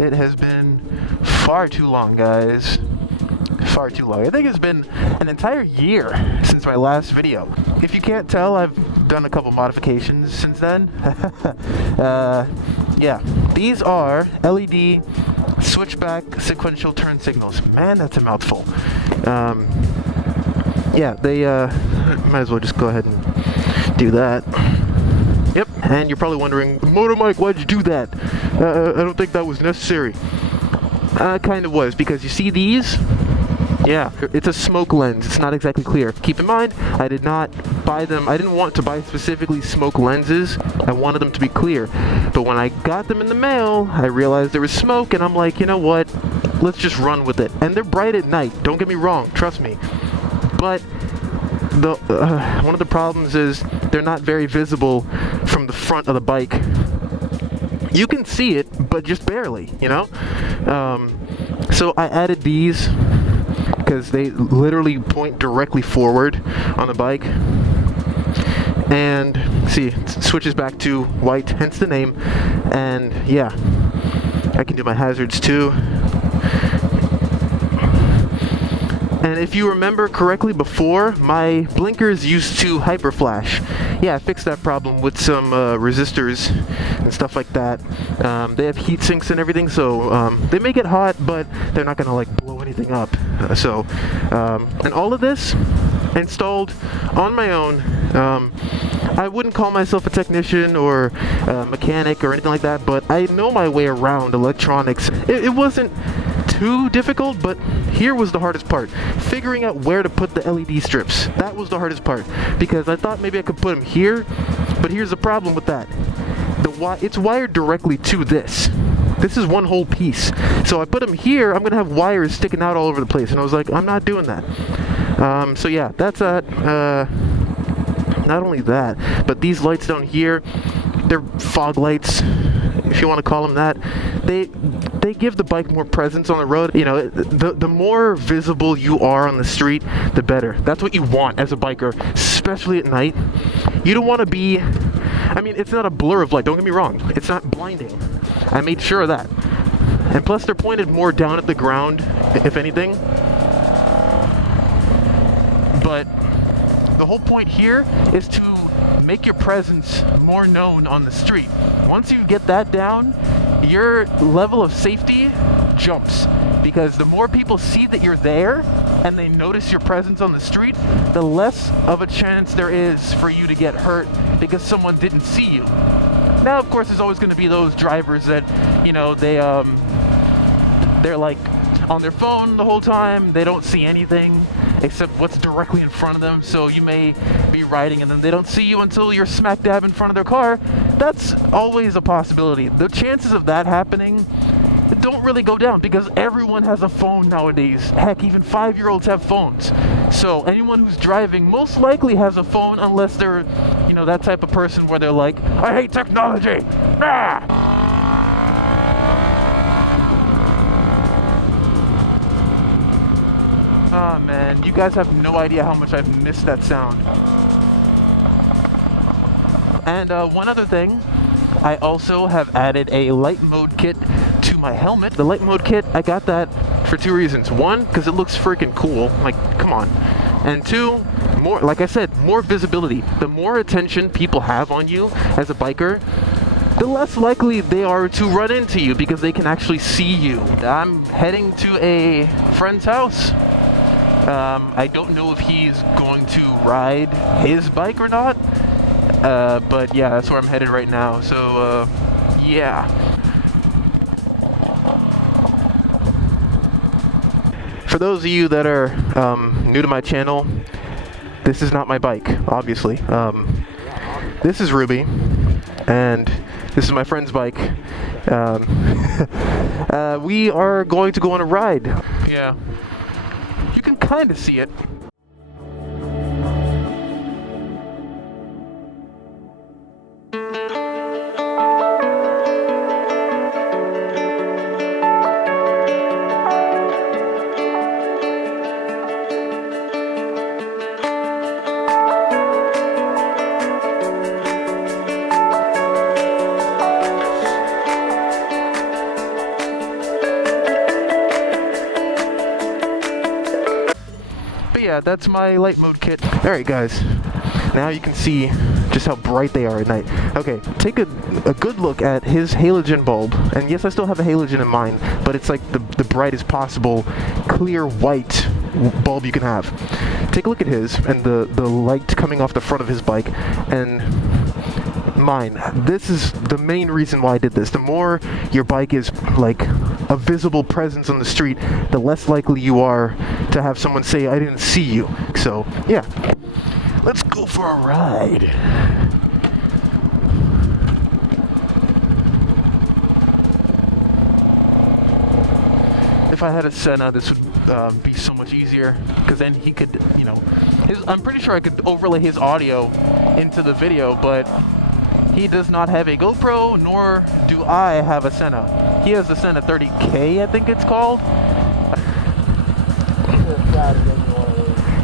It has been far too long, guys. Far too long. I think it's been an entire year since my last video. If you can't tell, I've done a couple modifications since then. Yeah, these are LED switchback sequential turn signals. Man, that's a mouthful. Yeah, they might as well just go ahead and do that. Yep, and you're probably wondering, MotoMike, why'd you do that? I don't think that was necessary. Kind of was, because you see these? Yeah, it's a smoke lens. It's not exactly clear. Keep in mind, I did not buy them. I didn't want to buy specifically smoke lenses. I wanted them to be clear. But when I got them in the mail, I realized there was smoke, and I'm like, you know what? Let's just run with it. And they're bright at night. Don't get me wrong. Trust me. But the one of the problems is they're not very visible from the front of the bike. You can see it, but just barely, you know? So I added these because they literally point directly forward on the bike. And see, it switches back to white, hence the name. And yeah, I can do my hazards too. And if you remember correctly before, my blinkers used to hyper flash. Yeah, I fixed that problem with some resistors and stuff like that. They have heat sinks and everything, so they may get hot, but they're not gonna like blow anything up. And all of this installed on my own. I wouldn't call myself a technician or a mechanic or anything like that, but I know my way around electronics. It wasn't too difficult, but here was the hardest part. Figuring out where to put the LED strips. That was the hardest part, because I thought maybe I could put them here, but here's the problem with that. It's wired directly to this. This is one whole piece. So I put them here, I'm gonna have wires sticking out all over the place, and I was like, I'm not doing that. So yeah, that's that. Not only that, but these lights down here, they're fog lights, if you want to call them that. They give the bike more presence on the road. You know, the more visible you are on the street, the better. That's what you want as a biker, especially at night. You don't want to be, I mean, it's not a blur of light, don't get me wrong. It's not blinding. I made sure of that. And plus they're pointed more down at the ground, if anything. But the whole point here is to make your presence more known on the street. Once you get that down, your level of safety jumps, because the more people see that you're there and they notice your presence on the street, the less of a chance there is for you to get hurt because someone didn't see you. Now, of course, there's always going to be those drivers that, you know, they're like on their phone the whole time. They don't see anything except what's directly in front of them. So you may be riding and then they don't see you until you're smack dab in front of their car. That's always a possibility. The chances of that happening don't really go down because everyone has a phone nowadays. Heck, even 5-year-olds have phones. So anyone who's driving most likely has a phone, unless they're, you know, that type of person where they're like, I hate technology. Ah! Oh man, you guys have no idea how much I've missed that sound. And one other thing, I also have added a light mode kit to my helmet. The light mode kit, I got that for 2 reasons. One, because it looks freaking cool, like, come on. And two, more, like I said, more visibility. The more attention people have on you as a biker, the less likely they are to run into you because they can actually see you. I'm heading to a friend's house. I don't know if he's going to ride his bike or not, but yeah, that's where I'm headed right now. So yeah. For those of you that are new to my channel, this is not my bike, obviously. This is Ruby, and this is my friend's bike. We are going to go on a ride. Yeah. You can kind of see it. yeah, that's my light mode kit. Alright guys, now you can see just how bright they are at night. Okay, take a good look at his halogen bulb. And yes, I still have a halogen in mine, but it's like the brightest possible clear white bulb you can have. Take a look at his and the light coming off the front of his bike and mine. This is the main reason why I did this. The more your bike is like a visible presence on the street, the less likely you are to have someone say, I didn't see you. So, yeah. Let's go for a ride. If I had a Senna, this would be so much easier, because then he could, you know, I'm pretty sure I could overlay his audio into the video, but he does not have a GoPro, nor do I have a Senna. He has the Senna 30K, I think it's called.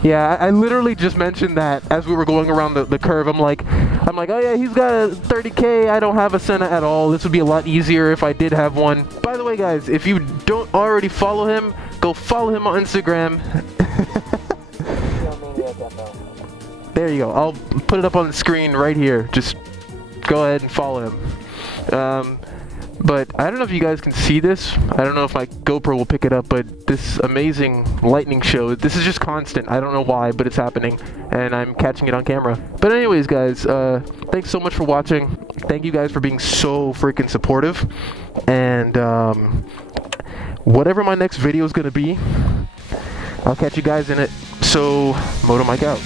Yeah, I literally just mentioned that as we were going around the curve. I'm like, oh yeah, he's got a 30K. I don't have a Senna at all. This would be a lot easier if I did have one. By the way, guys, if you don't already follow him, go follow him on Instagram. There you go. I'll put it up on the screen right here. Just go ahead and follow him. But I don't know if you guys can see this. I don't know if my GoPro will pick it up, but this amazing lightning show, this is just constant. I don't know why, but it's happening, and I'm catching it on camera. But anyways, guys, thanks so much for watching. Thank you guys for being so freaking supportive. And whatever my next video is going to be, I'll catch you guys in it. So, MotoMike out.